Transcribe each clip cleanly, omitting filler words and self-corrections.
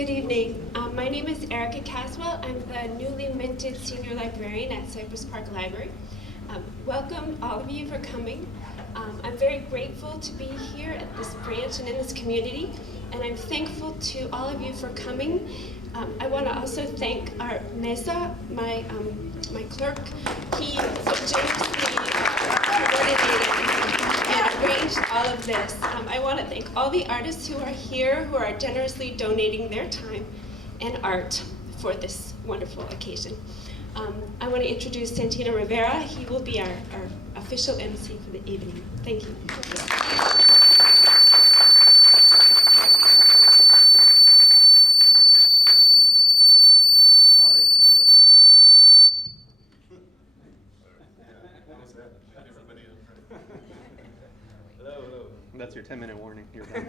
Good evening. My name is Erika Caswell. I'm the newly minted Senior Librarian at Cypress Park Library. Welcome all of you for coming. I'm very grateful to be here at this branch and in this community, and I'm thankful to all of you for coming. I want to also thank our Mesa, my clerk. He so generously coordinated and arranged all of this. I want to thank all the artists who are here, who are generously donating their time and art for this wonderful occasion. I want to introduce Santino Rivera. He will be our official MC for the evening. Thank you. Sorry. Hello. That's your 10-minute warning. You're done.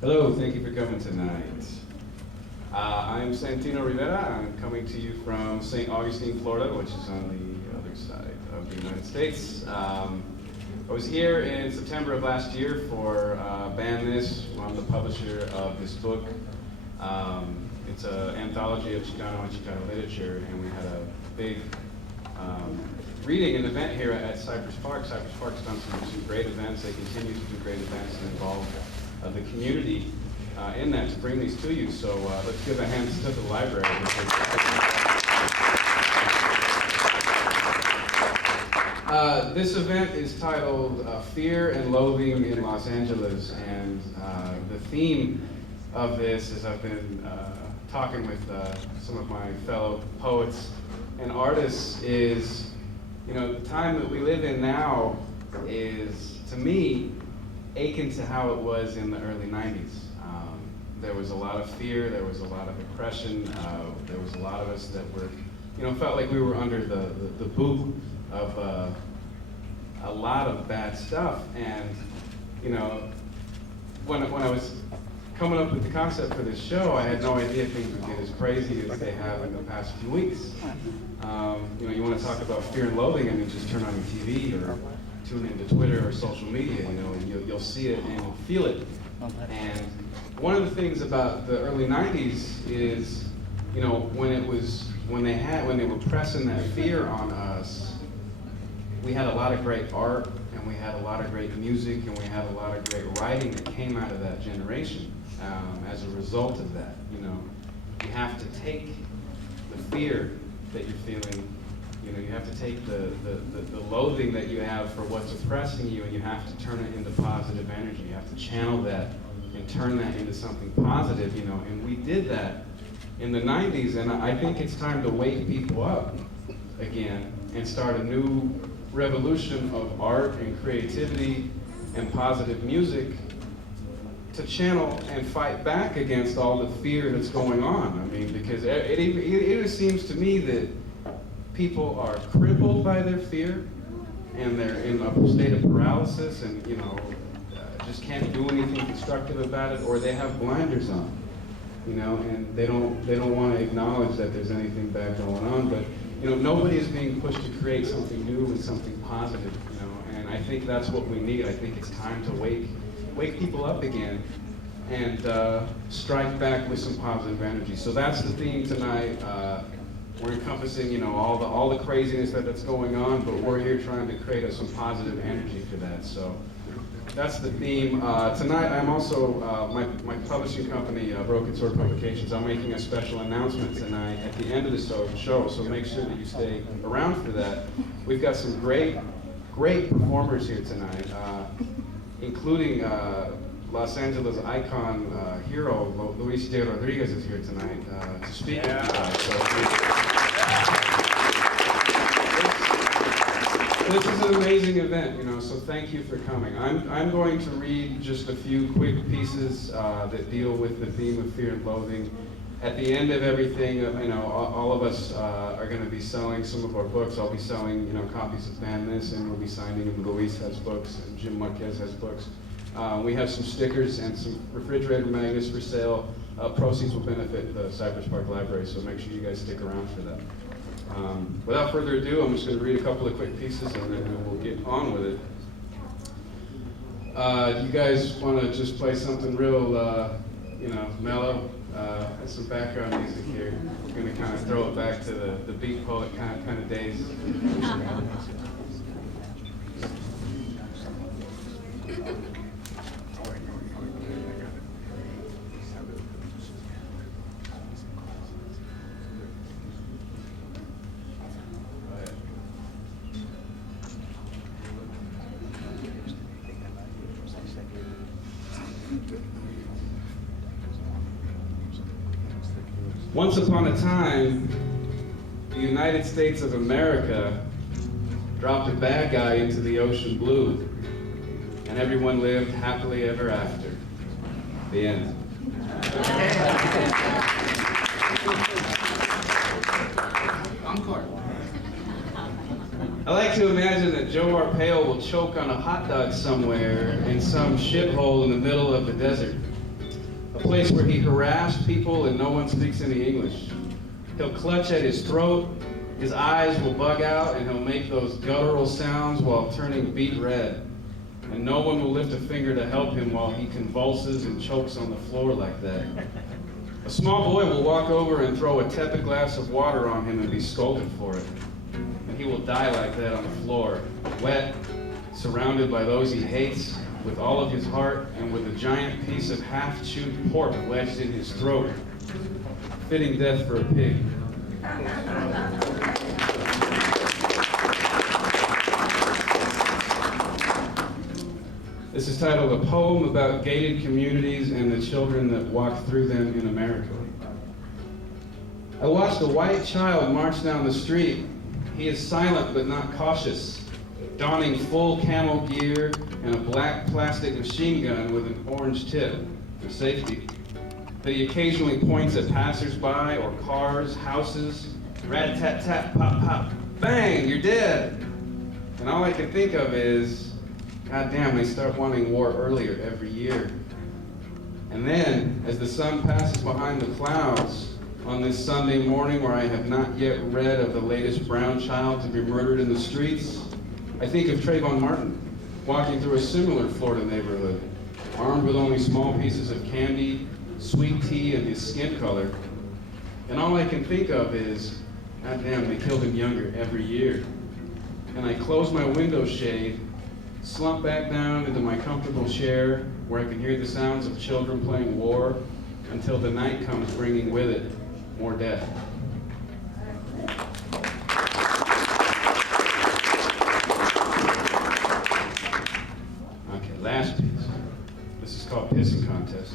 Hello, thank you for coming tonight. I'm Santino Rivera. I'm coming to you from St. Augustine, Florida, which is on the other side of the United States. I was here in September of last year for Ban This. I'm the publisher of this book. It's an anthology of Chicano and Chicano literature, and we had a big reading and event here at Cypress Park. Cypress Park's done some great events. They continue to do great events and involve the community in that to bring these to you. So let's give a hand to the library. This event is titled Fear and Loathing in Los Angeles, and the theme of this, as I've been talking with some of my fellow poets and artists, is, you know, the time that we live in now is, to me, akin to how it was in the early 90s. There was a lot of fear, there was a lot of oppression, there was a lot of us that were, you know, felt like we were under the boot of a lot of bad stuff. And, you know, when I was coming up with the concept for this show, I had no idea things would get as crazy as they have in the past few weeks. You know, you want to talk about fear and loathing, I mean, just turn on your TV or tune into Twitter or social media, you know, and you'll see it and you'll feel it. And one of the things about the early 90s is, you know, when they were pressing that fear on us, we had a lot of great art, and we had a lot of great music, and we had a lot of great writing that came out of that generation as a result of that. You know, you have to take the fear that you're feeling, you know, you have to take the loathing that you have for what's oppressing you, and you have to turn it into positive energy. You have to channel that and turn that into something positive, you know, and we did that in the 90s, and I think it's time to wake people up again and start a new revolution of art and creativity and positive music to channel and fight back against all the fear that's going on. I mean, because it seems to me that people are crippled by their fear, and they're in a state of paralysis, and, you know, just can't do anything constructive about it, or they have blinders on, you know, and they don't want to acknowledge that there's anything bad going on. But, you know, nobody is being pushed to create something new and something positive, you know, and I think that's what we need. I think it's time to wake people up again and strike back with some positive energy. So that's the theme tonight. We're encompassing, you know, all the craziness that's going on, but we're here trying to create some positive energy for that. So that's the theme. Tonight, I'm also, my publishing company, Broken Sword Publications, I'm making a special announcement tonight at the end of the show, so make sure that you stay around for that. We've got some great performers here tonight, including Los Angeles icon hero, Luis J. Rodriguez is here tonight to speak with you guys. So, this is an amazing event, you know, so thank you for coming. I'm going to read just a few quick pieces that deal with the theme of fear and loathing. At the end of everything, you know, all of us are going to be selling some of our books. I'll be selling, you know, copies of Ban This, and we'll be signing them. Luis has books, and Jim Marquez has books. We have some stickers and some refrigerator magnets for sale. Proceeds will benefit the Cypress Park Library, so make sure you guys stick around for that. Without further ado, I'm just going to read a couple of quick pieces and then we'll get on with it. You guys want to just play something real, mellow? Some background music here. We're going to kind of throw it back to the beat poet kind of days. Once upon a time, the United States of America dropped a bad guy into the ocean blue, and everyone lived happily ever after. The end. Encore. I like to imagine that Joe Arpaio will choke on a hot dog somewhere in some shithole in the middle of the desert. A place where he harassed people and no one speaks any English. He'll clutch at his throat, his eyes will bug out, and he'll make those guttural sounds while turning beet red. And no one will lift a finger to help him while he convulses and chokes on the floor like that. A small boy will walk over and throw a tepid glass of water on him and be scolded for it. And he will die like that on the floor, wet, surrounded by those he hates, with all of his heart, and with a giant piece of half-chewed pork wedged in his throat. Fitting death for a pig. This is titled A Poem About Gated Communities and the Children That Walk Through Them in America. I watched a white child march down the street. He is silent but not cautious, donning full camo gear and a black plastic machine gun with an orange tip for safety. But he occasionally points at passersby or cars, houses, rat-tat-tat, pop-pop, bang, you're dead. And all I can think of is, God damn, they start wanting war earlier every year. And then, as the sun passes behind the clouds, on this Sunday morning where I have not yet read of the latest brown child to be murdered in the streets, I think of Trayvon Martin, walking through a similar Florida neighborhood, armed with only small pieces of candy, sweet tea, and his skin color. And all I can think of is, God damn, they killed him younger every year. And I close my window shade, slump back down into my comfortable chair where I can hear the sounds of children playing war until the night comes bringing with it more death. Okay, last piece. This is called Pissing Contest.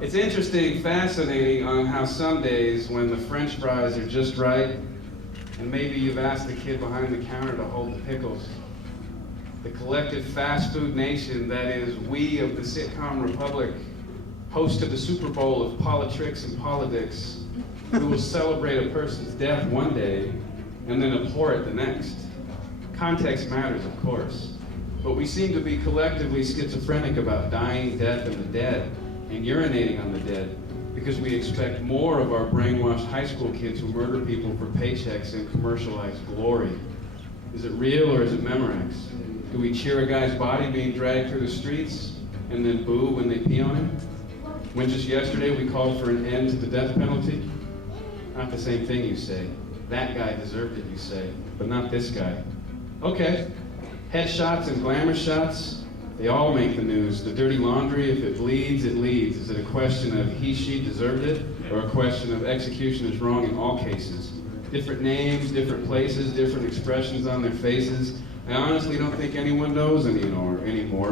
It's interesting, fascinating on how some days when the French fries are just right, and maybe you've asked the kid behind the counter to hold the pickles, the collective fast food nation that is we of the sitcom republic, host of the Super Bowl of politricks and politics, who will celebrate a person's death one day and then abhor it the next. Context matters, of course, but we seem to be collectively schizophrenic about dying, death, and the dead, and urinating on the dead, because we expect more of our brainwashed high school kids who murder people for paychecks and commercialized glory. Is it real or is it Memorex? Do we cheer a guy's body being dragged through the streets and then boo when they pee on him? When just yesterday we called for an end to the death penalty? Not the same thing, you say. That guy deserved it, you say, but not this guy. Okay, headshots and glamour shots, they all make the news. The dirty laundry, if it bleeds, it leads. Is it a question of he, she deserved it, or a question of execution is wrong in all cases? Different names, different places, different expressions on their faces. I honestly don't think anyone knows anymore,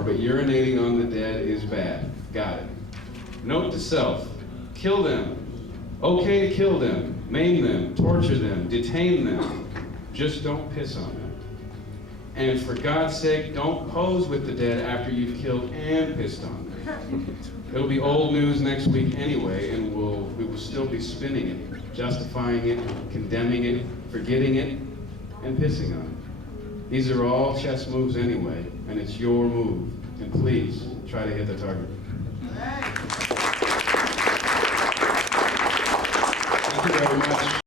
but urinating on the dead is bad. Got it. Note to self, kill them. Okay to kill them, maim them, torture them, detain them. Just don't piss on them. And for God's sake, don't pose with the dead after you've killed and pissed on them. It'll be old news next week anyway, and we will still be spinning it, justifying it, condemning it, forgetting it, and pissing on it. These are all chess moves anyway, and it's your move. And please, try to hit the target. Thank you very much.